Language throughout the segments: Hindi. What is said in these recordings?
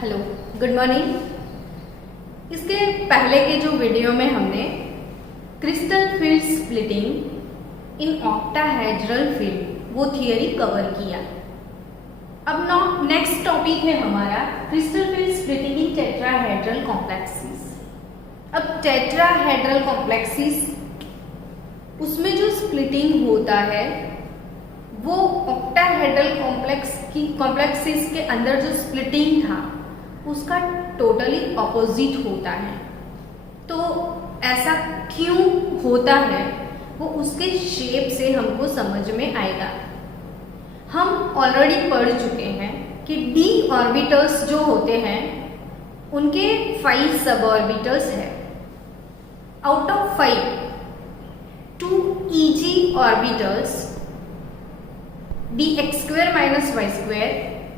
Hello, good morning. इसके पहले के जो वीडियो में हमने crystal field splitting in octahedral field वो थियरी कवर किया। अब नेक्स्ट टॉपिक है हमारा क्रिस्टल फील्ड स्प्लिटिंग इन टेट्राहेड्रल कॉम्प्लेक्सेस। अब टेट्राहेड्रल कॉम्प्लेक्सेस उसमें जो स्प्लिटिंग होता है वो ऑक्टाहेड्रल कॉम्प्लेक्सेस के अंदर जो स्प्लिटिंग था उसका टोटली ऑपोजिट होता है। तो ऐसा क्यों होता है वो उसके शेप से हमको समझ में आएगा। हम ऑलरेडी पढ़ चुके हैं कि डी ऑर्बिटल्स जो होते हैं उनके 5 सब ऑर्बिटल्स है। Out of 5 2 EG orbitals dx² - y²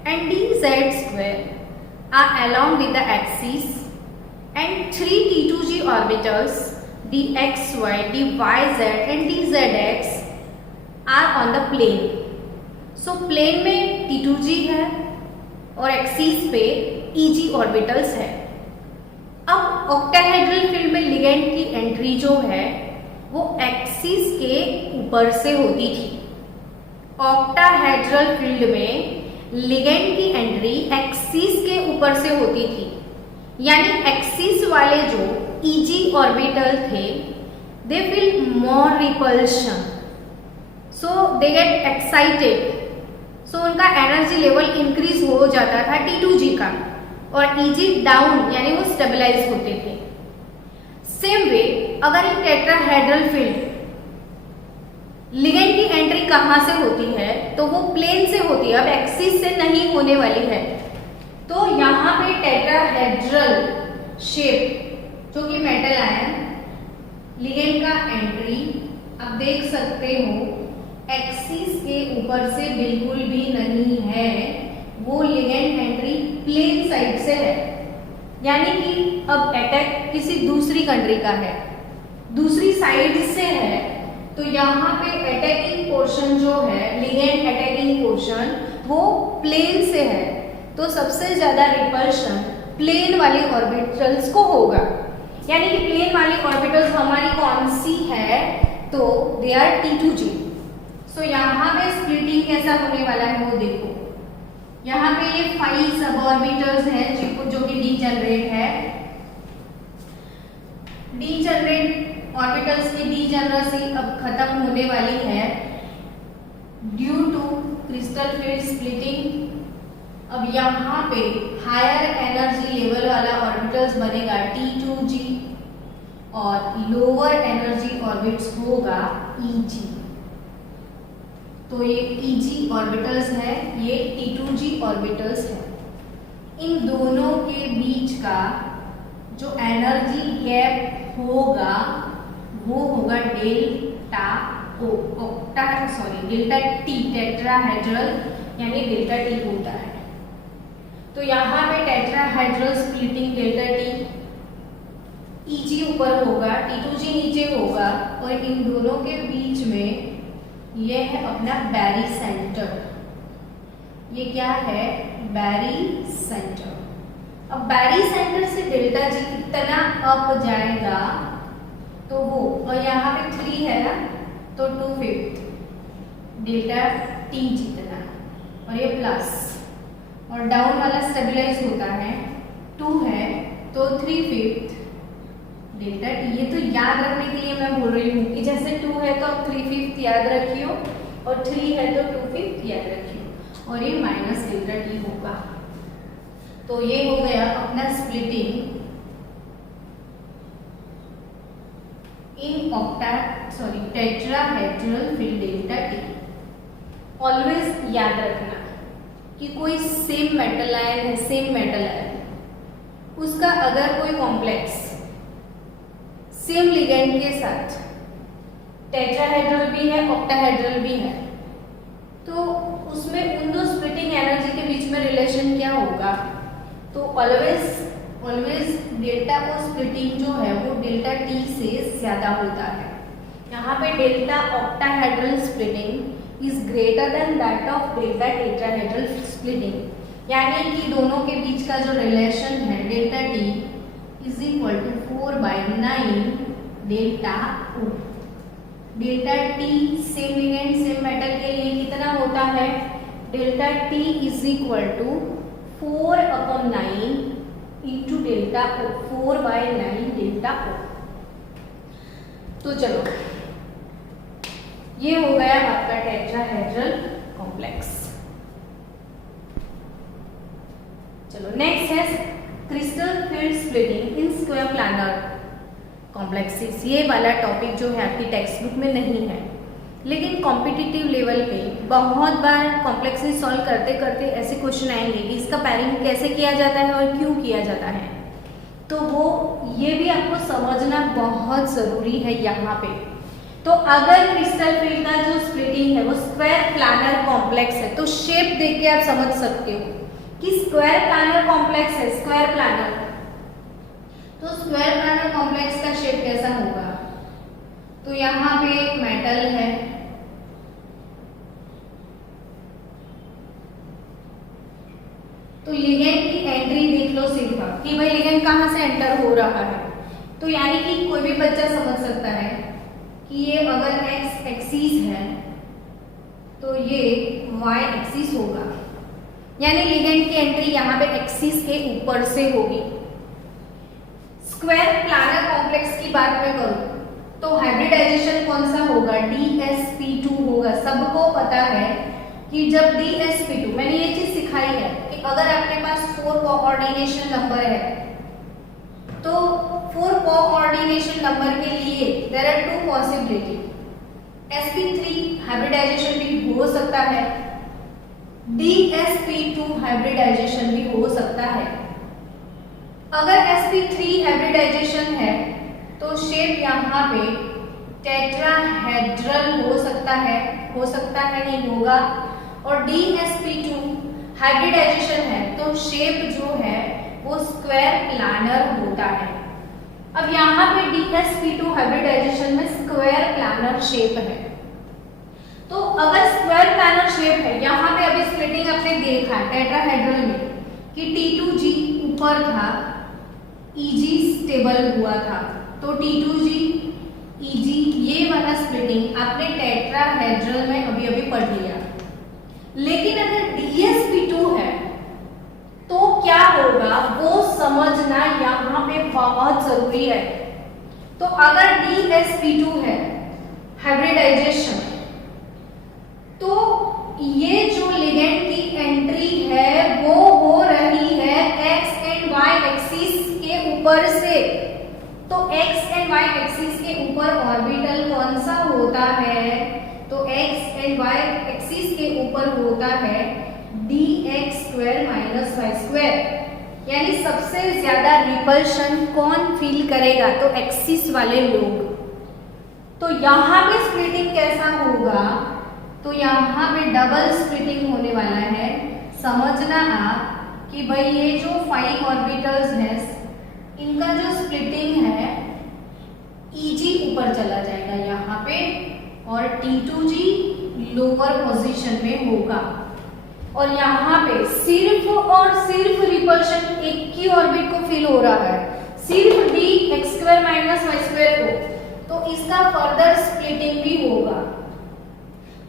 and dz² are along with the axis and 3 T2G orbitals dxy, dyz and dzx are on the plane. So plane में T2G है और एक्सिस पे EG ऑर्बिटल्स है। अब ऑक्टाहेड्रल फील्ड में लिगेंड की एंट्री जो है वो एक्सिस के ऊपर से होती थी। ऑक्टाहेड्रल फील्ड में लिगेंड की एंट्री एक्सिस के ऊपर से होती थी, यानी एक्सिस वाले जो EG ऑर्बिटल थे they feel more repulsion, so they get excited, so उनका एनर्जी लेवल इंक्रीज हो जाता था T2G का, और EG डाउन यानी वो स्टेबलाइज होते थे। सेम वे अगर ये टेट्राहेड्रल फील्ड लिगेंड की एंट्री कहां से होती है तो वो प्लेन से होती है, अब एक्सिस से नहीं होने वाली है। तो यहाँ पे टेट्राहेड्रल शेप जो कि मेटल आयन लिगेंड का एंट्री आप देख सकते हो एक्सिस के ऊपर से बिल्कुल भी नहीं है, वो लिगेंड एंट्री प्लेन साइड से है। यानी कि अब अटैक किसी दूसरी कंट्री का है, दूसरी साइड से है, तो यहाँ पे अटैकिंग पोर्शन जो है लिगेंड अटैकिंग पोर्शन वो प्लेन से है, तो सबसे ज्यादा रिपल्शन प्लेन वाली ऑर्बिटल्स को होगा। यानी कि प्लेन वाली ऑर्बिटल्स हमारी कौन सी है तो दे आर T2G। सो यहाँ पे स्प्लिटिंग कैसा होने वाला है वो देखो। यहाँ पे ये 5 सब ऑर्बिटल्स हैं जो कि डीजेनरेट है। डीजेनरेट ऑर्बिटल्स की डीजेनरेसी अब खत्म होने वाली है due to crystal field splitting. अब यहाँ पे हायर एनर्जी लेवल वाला ऑर्बिटल्स बनेगा T2G और लोअर एनर्जी ऑर्बिट्स होगा EG। तो ये EG ऑर्बिटल्स है, ये T2G ऑर्बिटल्स है। इन दोनों के बीच का जो एनर्जी गैप होगा वो होगा डेल्टा T टेट्राहेड्रल, यानी डेल्टा T होता है। तो यहाँ पे tetrahedral splitting delta T, EG ऊपर होगा, T2G नीचे होगा, और इन दोनों के बीच में ये है अपना बैरी सेंटर। ये क्या है? बैरी सेंटर। अब बैरी सेंटर से डेल्टा G कितना अप जाएगा तो वो, और यहाँ पे 3 है ना, तो 2/5 डेल्टा T जितना, और ये प्लस, और डाउन वाला स्टेबलाइज होता है 2 है तो 3/5 डेल्टा T। ये तो याद रखने के लिए मैं बोल रही हूँ कि जैसे 2 है तो आप 3/5 याद रखियो, और 3 है तो 2/5 याद रखियो, और ये माइनस डेल्टा T होगा। तो ये हो गया अपना स्प्लिटिंग इन tetrahedral field delta T। Always याद रखना कि कोई सेम मेटल आयन है, सेम मेटल आयन, उसका अगर कोई कॉम्प्लेक्स सेम लिगेंड के साथ टेट्राहेड्रल भी है, ऑक्टाहेड्रल भी है, तो उसमें उन दो स्प्लिटिंग एनर्जी के बीच में रिलेशन क्या होगा? तो ऑलवेज डेल्टा और स्प्लिटिंग जो है वो डेल्टा T से ज्यादा होता है। यहाँ पे delta octahedral splitting is greater than that of delta tetrahedral splitting, यानी कि दोनों के बीच का जो रिलेशन है delta T is equal to 4/9 delta O. Delta T same ligand same metal के लिए कितना होता है, delta T is equal to 4/9 into delta O, 4/9 delta O. तो चलो ये हो गया आपका टेट्राहेड्रल कॉम्प्लेक्स। चलो नेक्स्ट है crystal field splitting in square planar complexes. ये वाला टॉपिक जो है आपकी टेक्स्ट बुक में नहीं है, लेकिन कॉम्पिटिटिव लेवल पे बहुत बार कॉम्प्लेक्सेस सॉल्व करते करते ऐसे क्वेश्चन आएंगे कि इसका पैरिंग कैसे किया जाता है और क्यों किया जाता है, तो वो ये भी आपको समझना बहुत ज़रूरी है यहाँ पे। तो अगर क्रिस्टल फील्ड का जो स्प्लिटिंग है वो स्क्वायर प्लानर कॉम्प्लेक्स है, तो शेप देख के आप समझ सकते हो कि स्क्वायर प्लानर कॉम्प्लेक्स है, स्क्वायर प्लानर। तो स्क्वायर प्लानर कॉम्प्लेक्स का शेप कैसा होगा, तो यहाँ पे एक मेटल है, तो लिगेंड की एंट्री देख लो सिर्फ कि भाई लिगेंड कहाँ से एंटर हो रहा है। तो यानी कि कोई भी बच्चा समझ सकता है कि ये अगर एक्स एक्सिस है तो ये वाई एक्सिस होगा, यानी लिगेंड की एंट्री यहाँ पे एक्सिस के ऊपर से होगी। स्क्वायर प्लानर कॉम्प्लेक्स की बात मैं करूं तो हाइब्रिडाइजेशन कौन सा होगा, DsP2 होगा। सबको पता है कि जब DsP2, मैंने ये चीज सिखाई है कि अगर आपके पास 4 कोऑर्डिनेशन नंबर है तो 4 कोऑर्डिनेशन नंबर के लिए there are 2 possibility. sp3 hybridisation भी हो सकता है, DsP2 हाइब्रिडाइजेशन भी हो सकता है। अगर sp3 हाइब्रिडाइजेशन है तो शेप यहाँ पे टेट्राहेड्रल हो सकता है नहीं होगा। और DsP2 हाइब्रिडाइजेशन है तो शेप जो है वो स्क्वायर प्लानर होता है। अब यहाँ पे DsP2 हाइब्रिडाइजेशन में स्क्वायर प्लानर शेप है, तो अगर स्क्वायर प्लानर शेप है, यहाँ पे अभी स्प्लिटिंग आपने देखा टेट्राहेड्रल में कि T2G ऊपर था, Eg स्टेबल हुआ था, तो T2G Eg ये वाला स्प्लिटिंग आपने टेट्राहेड्रल में अभी अभी पढ़ लिया। लेकिन अगर DsP2 है तो क्या होगा वो समझना यहाँ पे बहुत जरूरी है। तो अगर DsP2 है हाइब्रिडाइजेशन, तो ये जो लिगेंड की एंट्री है वो हो रही है एक्स एंड वाई एक्सिस के ऊपर से। तो एक्स एंड वाई एक्सिस के ऊपर ऑर्बिटल कौन सा होता है, तो एक्स एंड वाई एक्सिस के ऊपर होता है dx² - y², यानी सबसे ज्यादा रिपल्शन कौन फील करेगा, तो एक्सिस वाले लोग। तो यहाँ पे स्प्लिटिंग कैसा होगा, तो यहाँ पे डबल स्प्लिटिंग होने वाला है। समझना आप कि भाई ये जो 5 ऑर्बिटल्स हैं इनका जो स्प्लिटिंग है Eg ऊपर चला जाएगा यहाँ पे और T2G लोअर पोजीशन में होगा। और यहाँ पे सिर्फ और सिर्फ रिपल्शन एक ही ऑर्बिट को फील हो रहा है, सिर्फ dx² - y² को, तो इसका फर्दर स्प्लिटिंग भी होगा।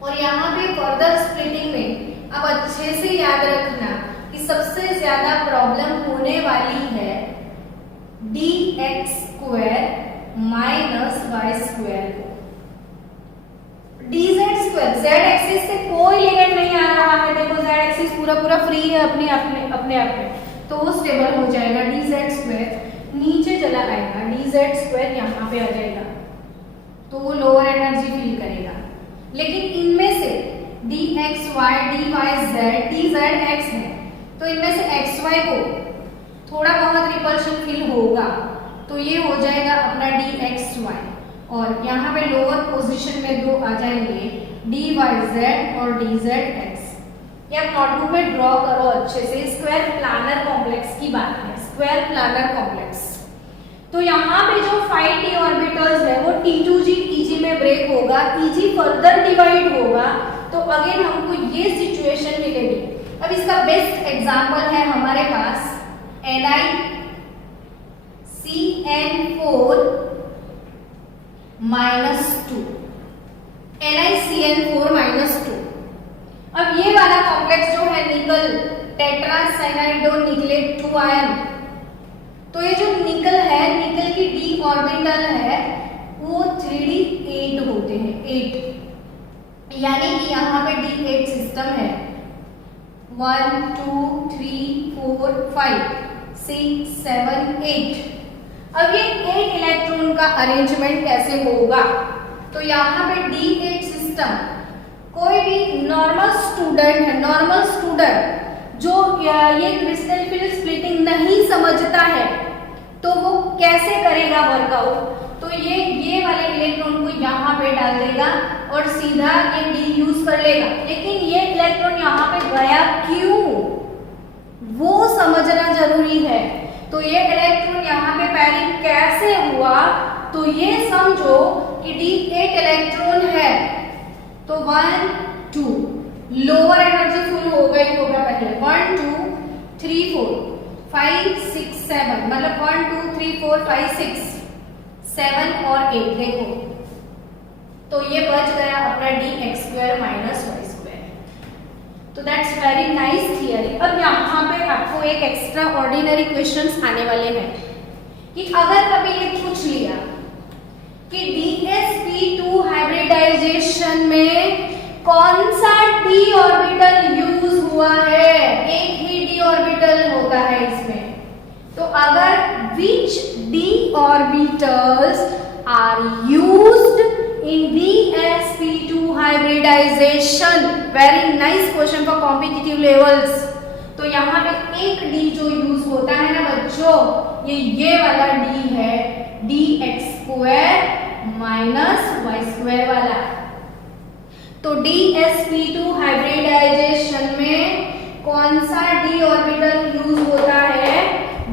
और यहाँ पे फर्दर स्प्लिटिंग में अब अच्छे से याद रखना कि सबसे ज्यादा प्रॉब्लम होने वाली है dx² - y² को। dz², z एक्सिस से कोई लिगेंड नहीं आ रहा है, देखो z एक्सिस पूरा फ्री है अपने आप में, तो वो स्टेबल हो जाएगा। dz² नीचे चला आएगा, dz² यहाँ पे आ जाएगा, तो वो लोअर एनर्जी फील करेगा। लेकिन इनमें से dxy, dyz, dzx है, तो इनमें से xy को थोड़ा बहुत रिपल्शन फील होगा, तो ये हो जाएगा अपना dxy। और यहाँ पे लोअर पोजीशन में दो आ जाएंगे dyz और dzx। ये आप नोटबुक में ड्रॉ करो अच्छे से। स्क्वायर प्लानर कॉम्प्लेक्स की बात है, स्क्वायर प्लानर कॉम्प्लेक्स। तो यहाँ पे जो 5d ऑर्बिटल्स है वो T2G Eg में ब्रेक होगा, Eg फर्दर डिवाइड होगा, तो अगेन हमको ये सिचुएशन मिलेगी। अब इसका बेस्ट एग्जांपल है हमारे पास NiCN4 -2, NiCN4 -2। अब ये वाला कॉम्प्लेक्स जो है निकल टेट्रासाइनाइडोनिकलेट 2 आयन, तो ये जो निकल है, निकल की d ऑर्बिटल है वो 3d8 होते हैं, 8, यानी कि यहाँ पे d8 सिस्टम है 1 2 3 4 5 6 7 8। अब ये 8 इलेक्ट्रॉन का अरेंजमेंट कैसे होगा? तो यहाँ पे d8 सिस्टम, कोई भी नॉर्मल स्टूडेंट है, नॉर्मल स्टूडेंट जो ये क्रिस्टल फील्ड स्प्लिटिंग नहीं समझता है तो वो कैसे करेगा वर्कआउट? तो ये वाले इलेक्ट्रॉन को यहाँ पे डाल देगा और सीधा ये डी यूज कर लेगा। लेकिन ये इलेक्ट्रॉन यहाँ पे गया क्यों, वो समझना जरूरी है। तो ये इलेक्ट्रॉन यहाँ पे पैरिंग कैसे हुआ? तो ये समझो कि D8 इलेक्ट्रॉन है तो 1 2 लोअर एनर्जी फुल होगा ही होगा पहले, 1 2 3 4 5 6 7, मतलब 1 2 3 4 5 6 7 और 8। देखो तो ये बच गया अपना dx² - y²। तो दैट्स वेरी नाइस थियरी। अब यहाँ पे आपको एक एक्स्ट्रा ऑर्डिनरी क्वेश्चंस आने वाले हैं कि अगर कभी ये पूछ लिया कि DsP2 हाइब्रिडाइजेशन में कौन सा d ऑर्बिटल यूज हुआ है? एक ही d ऑर्बिटल होता है इसमें। तो अगर which d orbitals are used in DsP2 hybridization? Very nice question for competitive levels। तो यहाँ पे एक d जो यूज होता है ना बच्चों, ये वाला d है, dx² - y² वाला। तो DsP2 हाइब्रिडाइजेशन में कौन सा d ऑर्बिटल यूज होता है?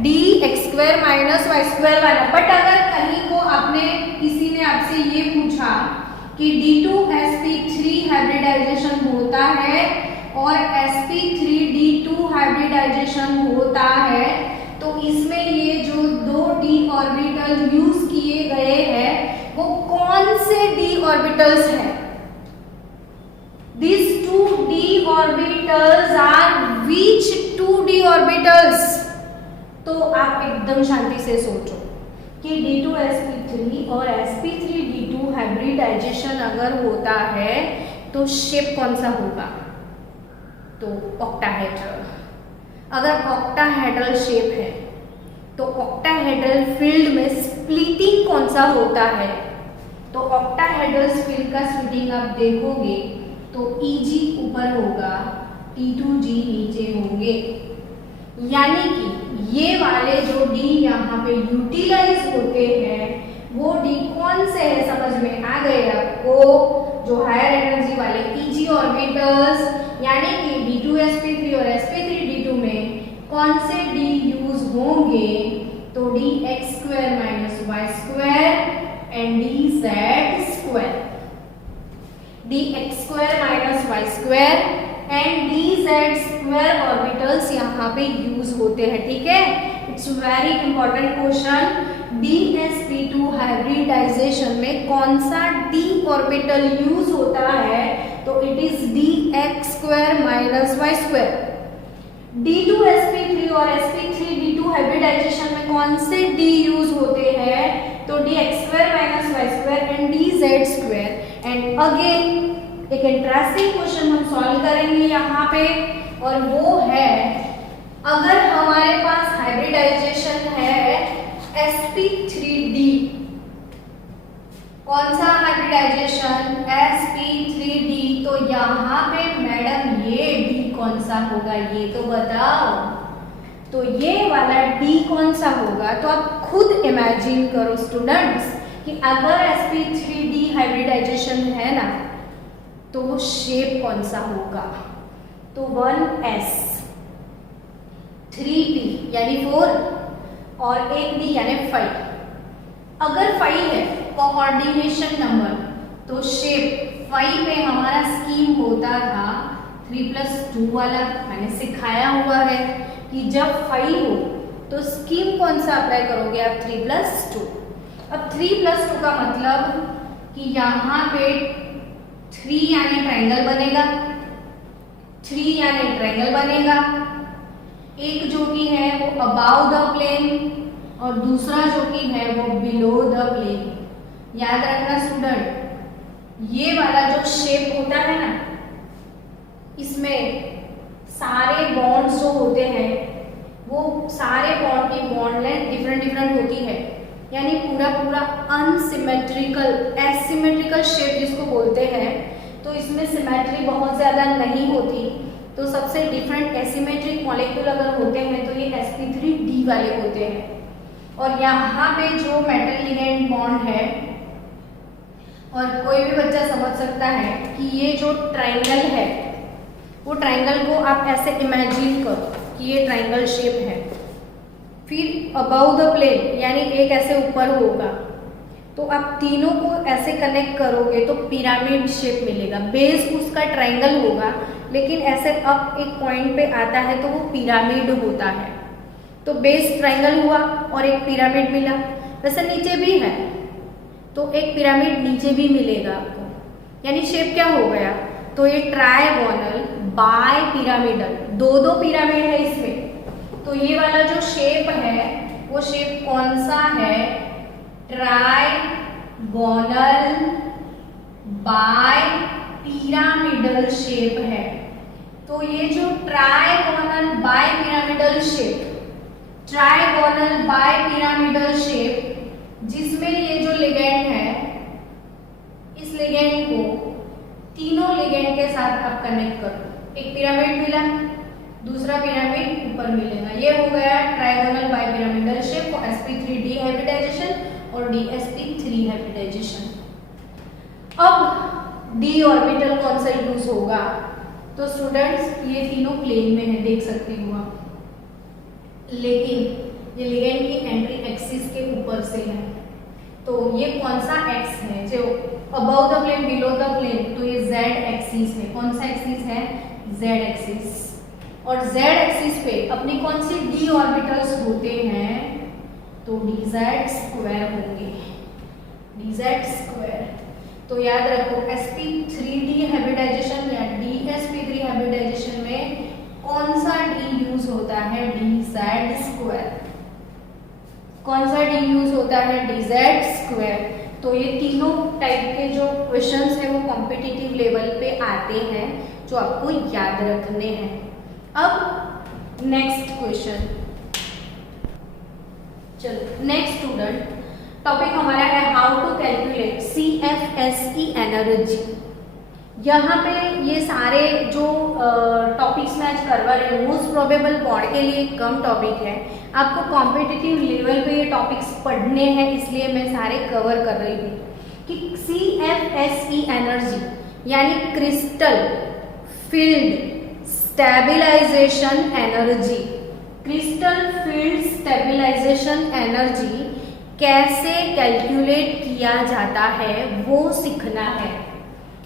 dx² - y² वाला। बट अगर कहीं को आपने किसी ने आपसे ये पूछा कि D2sp3 हाइब्रिडाइजेशन होता है और sp3d2 हाइब्रिडाइजेशन होता है, तो इसमें ये जो दो d ऑर्बिटल यूज किए गए हैं वो कौन से d ऑर्बिटल्स हैं? These two d orbitals are which two d orbitals? तो आप एकदम शांति से सोचो कि D2sp3 और sp3d2 हाइब्रिडाइजेशन अगर होता है तो शेप कौन सा होगा? तो ऑक्टाहेड्रल। अगर ऑक्टाहेड्रल शेप है तो ऑक्टाहेड्रल फील्ड में स्प्लिटिंग कौन सा होता है? तो ऑक्टाहेड्रल फील्ड का स्प्लिटिंग आप देखोगे तो Eg ऊपर होगा, T2G नीचे होंगे। यानी कि ये वाले जो D यहाँ पे यूटिलाइज होते हैं वो D कौन से है? समझ में आ गए आपको? जो हायर एनर्जी वाले Eg ऑर्बिटल्स, यानी कि D2sp3 और sp3d2 में कौन से D यूज होंगे? तो dx² - y² and dz²। dx² - y² and dz² orbitals यहाँ पे यूज होते हैं। ठीक है, it's very important question. DsP2 hybridization में कौन सा d ऑर्बिटल यूज होता है? तो it is dx² - y²। D2sp3 और sp3d2 हाइब्रिडाइजेशन में कौन से d यूज होते हैं? तो dx² - y² and dz²। And again एक इंटरेस्टिंग क्वेश्चन हम सॉल्व करेंगे यहाँ पे, और वो है अगर हमारे पास हाइब्रिडाइजेशन है sp3d, कौन सा हाइब्रिडाइजेशन? sp3d। तो यहाँ पे मैडम ये d कौन सा होगा ये तो बताओ। तो ये वाला d कौन सा होगा? तो आप खुद इमेजिन करो स्टूडेंट्स कि अगर sp3d हाइब्रिडाइजेशन है ना तो वो शेप कौन सा होगा? तो 1s, 3p यानी 4 और 1d यानी 5। अगर 5 है कोऑर्डिनेशन नंबर तो शेप 5 में हमारा स्कीम होता था 3+2 वाला मैंने सिखाया हुआ है कि जब 5 हो तो स्कीम कौन सा अप्लाई करोगे आप, 3+2। अब 3+2 का मतलब कि यहाँ पे 3 यानी ट्रायंगल बनेगा, 3 यानी ट्रायंगल बनेगा। एक जो कि है वो अबाव द प्लेन और दूसरा जो कि है वो बिलो द प्लेन। याद रखना स्टूडेंट, ये वाला जो शेप होता है ना, इसमें सारे बॉन्ड्स जो होते हैं वो सारे बॉन्ड की बॉन्ड लेंथ डिफरेंट डिफरेंट होती है, यानी पूरा पूरा अनसिमेट्रिकल, एसिमेट्रिकल शेप जिसको बोलते हैं। तो इसमें सिमेट्री बहुत ज़्यादा नहीं होती। तो सबसे डिफरेंट एसिमेट्रिक मॉलिक्यूल अगर होते हैं तो ये sp3d वाले होते हैं। और यहाँ पे जो मेटल लिगेंड बॉन्ड है, और कोई भी बच्चा समझ सकता है कि ये जो ट्रायंगल है वो ट्रायंगल को आप ऐसे इमेजिन करो कि ये ट्रायंगल शेप है, फिर अबाउ द प्लेन यानी एक ऐसे ऊपर होगा, तो आप तीनों को ऐसे कनेक्ट करोगे तो पिरामिड शेप मिलेगा। बेस उसका ट्रायंगल होगा लेकिन ऐसे अप एक पॉइंट पे आता है तो वो पिरामिड होता है। तो बेस ट्रायंगल हुआ और एक पिरामिड मिला। वैसे नीचे भी है तो एक पिरामिड नीचे भी मिलेगा आपको, यानी शेप क्या हो गया, तो ये ट्रायगोनल बाय पिरामिडल, दो दो पिरामिड है इसमें। तो ये वाला जो शेप है वो शेप कौन सा है, ट्रायगोनल बाय पिरामिडल शेप है। तो ये जो trigonal bipyramidal shape, trigonal bipyramidal shape, जिसमें ये जो लिगेंड है इस लिगेंड को तीनों लिगेंड के साथ आप कनेक्ट करो। एक पिरामिड मिला, दूसरा पिरामिड ऊपर मिलेगा, ये हो गया ट्रायगोनल बाय पिरामिडल शेप और sp3d हाइब्रिडाइजेशन और dsp3 हाइब्रिडाइजेशन। अब d ऑर्बिटल कौन सा यूज होगा, तो स्टूडेंट्स ये तीनों प्लेन में है, देख सकते हो आप, लेकिन ये लिगेंड की एंट्री एक्सिस के ऊपर से है। तो ये कौन सा एक्स है, जो above the plane below the plane, तो ये z एक्सिस है। कौन सा एक्सिस है, z एक्सिस। और z एक्सिस पे अपनी कौन सी d ऑर्बिटल्स होते हैं, तो dz स्क्वायर होंगे, dz स्क्वायर। तो याद रखो sp3d हाइब्रिडाइजेशन या dsp3 हाइब्रिडाइजेशन में कौन सा d यूज होता है, dz स्क्वायर। कौन सा d यूज होता है, dz स्क्वायर। तो ये तीनों टाइप के जो क्वेश्चंस हैं वो कॉम्पिटिटिव लेवल पे आते हैं जो आपको याद रखने हैं। अब नेक्स्ट क्वेश्चन, चलो नेक्स्ट स्टूडेंट, टॉपिक हमारा है how to calculate CFSE energy. यहाँ पे ये सारे जो टॉपिक्स मैं आज करवा रही हूँ मोस्ट प्रोबेबल बोर्ड के लिए कम टॉपिक है, आपको कॉम्पिटिटिव लेवल पे ये टॉपिक्स पढ़ने हैं, इसलिए मैं सारे कवर कर रही हूँ कि CFSE एनर्जी यानी crystal field stabilization energy, crystal field stabilization energy कैसे कैलकुलेट किया जाता है वो सीखना है।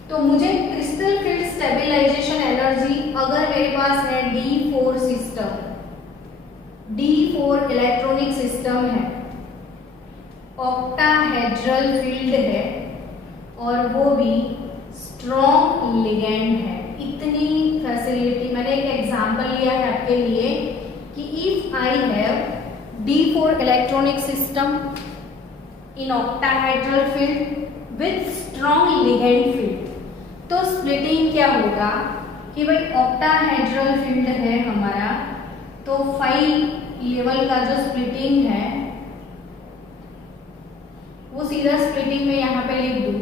तो मुझे क्रिस्टल फील्ड स्टेबलाइजेशन एनर्जी अगर मेरे पास है D4 system, D4 electronic system है, ऑक्टाहेड्रल फील्ड है और वो भी स्ट्रॉन्ग लिगेंड है, इतनी फैसिलिटी मैंने एक एग्जांपल लिया है आपके लिए कि if I have D4 electronic system in octahedral field with strong ligand field, तो स्प्लिटिंग क्या होगा कि भाई ऑक्टाहेड्रल फील्ड है हमारा, तो 5 लेवल का जो स्प्लिटिंग है वो सीधा स्प्लिटिंग में यहाँ पे लिख दूँ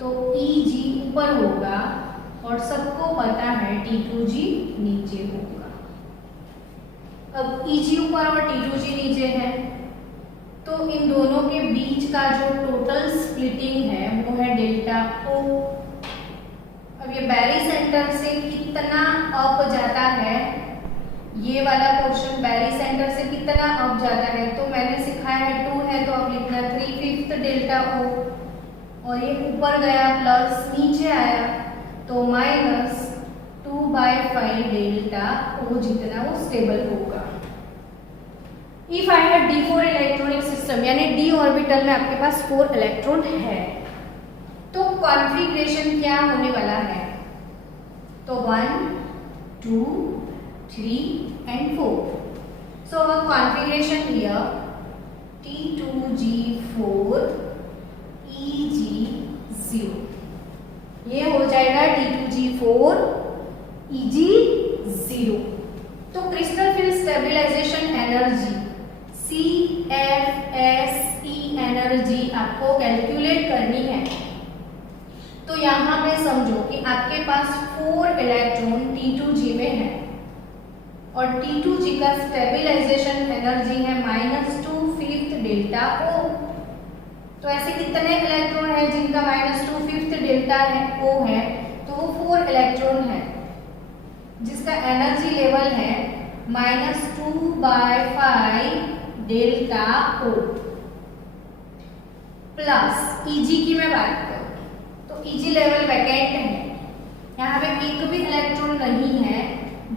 तो EG ऊपर होगा और सबको पता है T2G नीचे होगा। अब EG ऊपर और T2G नीचे है तो इन दोनों के बीच का जो टोटल स्प्लिटिंग है वो है डेल्टा O। अब ये बैरी सेंटर से कितना अप जाता है, ये वाला पोर्शन बैरी सेंटर से कितना अप जाता है, तो मैंने सिखाया है 2 है तो अब लिखना 3/5 डेल्टा O, और ये ऊपर गया प्लस नीचे आया तो -2 2/5 डेल्टा O जितना वो स्टेबल होगा। If I have d4 electronic system, यानी d ऑर्बिटल में आपके पास 4 इलेक्ट्रॉन है, तो कॉन्फ़िगरेशन क्या होने वाला है? तो 1 2 3 and 4. So our configuration here T2G4 EG0, ये हो जाएगा T2G4 EG0। तो crystal field stabilization energy CFSE energy आपको कैलकुलेट करनी है। तो यहाँ पे समझो कि आपके पास 4 इलेक्ट्रॉन T2G में है और T2G का स्टेबलाइजेशन एनर्जी है -2/5 डेल्टा O। तो ऐसे कितने इलेक्ट्रॉन है जिनका -2/5 डेल्टा है O है? तो वो 4 इलेक्ट्रॉन है जिसका एनर्जी लेवल है -2/5 डेल्टा O प्लस EG की मैं बात करूं तो EG लेवल वैकेंट है, यहाँ पे एक भी इलेक्ट्रॉन नहीं है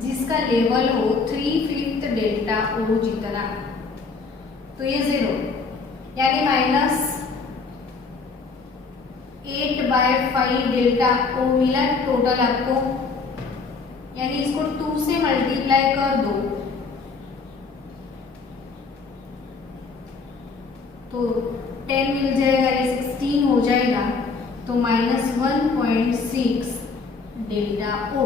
जिसका लेवल हो 3/5 डेल्टा O जितना, तो ये 0, यानी -8/5 डेल्टा O मिला टोटल आपको, यानी इसको 2 से मल्टीप्लाई कर दो तो 10 मिल जाएगा, ये 16 हो जाएगा, तो -1.6 डेल्टा O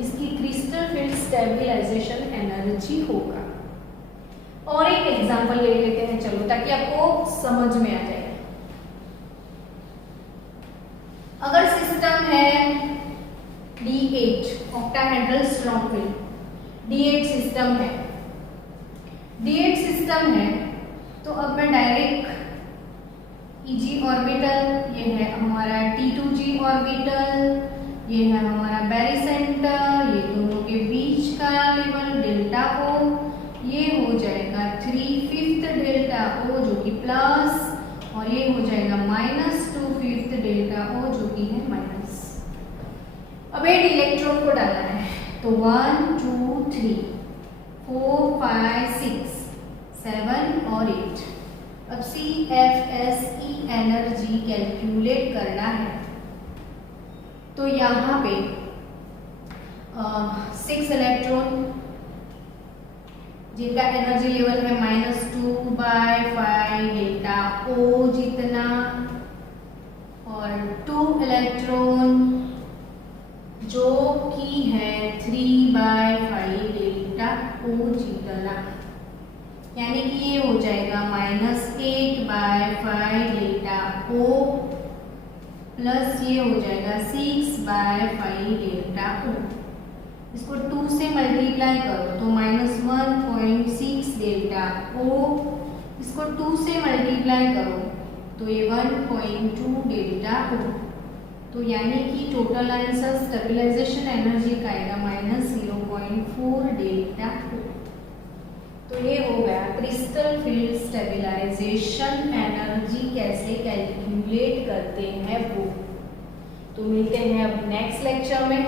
इसकी क्रिस्टल फील्ड स्टेबलाइजेशन एनर्जी होगा। और एक एग्जांपल ले लेते हैं चलो, ताकि आपको समझ में आ जाए। अगर सिस्टम है D8 octahedral strong field, D8 system है, D8 सिस्टम है, तो अब मैं डायरेक्ट EG ऑर्बिटल, ये है हमारा T2G ऑर्बिटल, ये है हमारा बेरिसेंटर, ये दोनों के बीच का लेवल डेल्टा O, ये हो जाएगा 3/5 डेल्टा O जो कि प्लस, और ये हो जाएगा -2/5 डेल्टा O जो कि है माइनस। अब 8 इलेक्ट्रॉन को डालना है, तो 1 2 3 4 5 6 7 और 8। अब CFSE एनर्जी कैलकुलेट करना है, तो यहाँ पे 6 इलेक्ट्रॉन जिनका एनर्जी लेवल है -2/5 डेल्टा O जितना, और 2 इलेक्ट्रॉन जो कि है 3/5 डेल्टा O जितना, यानी कि ये हो जाएगा -8/5 डेल्टा O प्लस ये हो जाएगा 6/5 डेल्टा O। इसको 2 से मल्टीप्लाई करो तो -1.6 डेल्टा O, इसको 2 से मल्टीप्लाई करो तो ये 1.2 डेल्टा O। तो यानी कि टोटल आंसर स्टेबलाइजेशन एनर्जी का आएगा -0.4 डेल्टा O। तो ये हो गया क्रिस्टल फील्ड स्टेबलाइजेशन एनर्जी कैसे कैलकुलेट करते हैं वो। तो मिलते हैं अब नेक्स्ट लेक्चर में।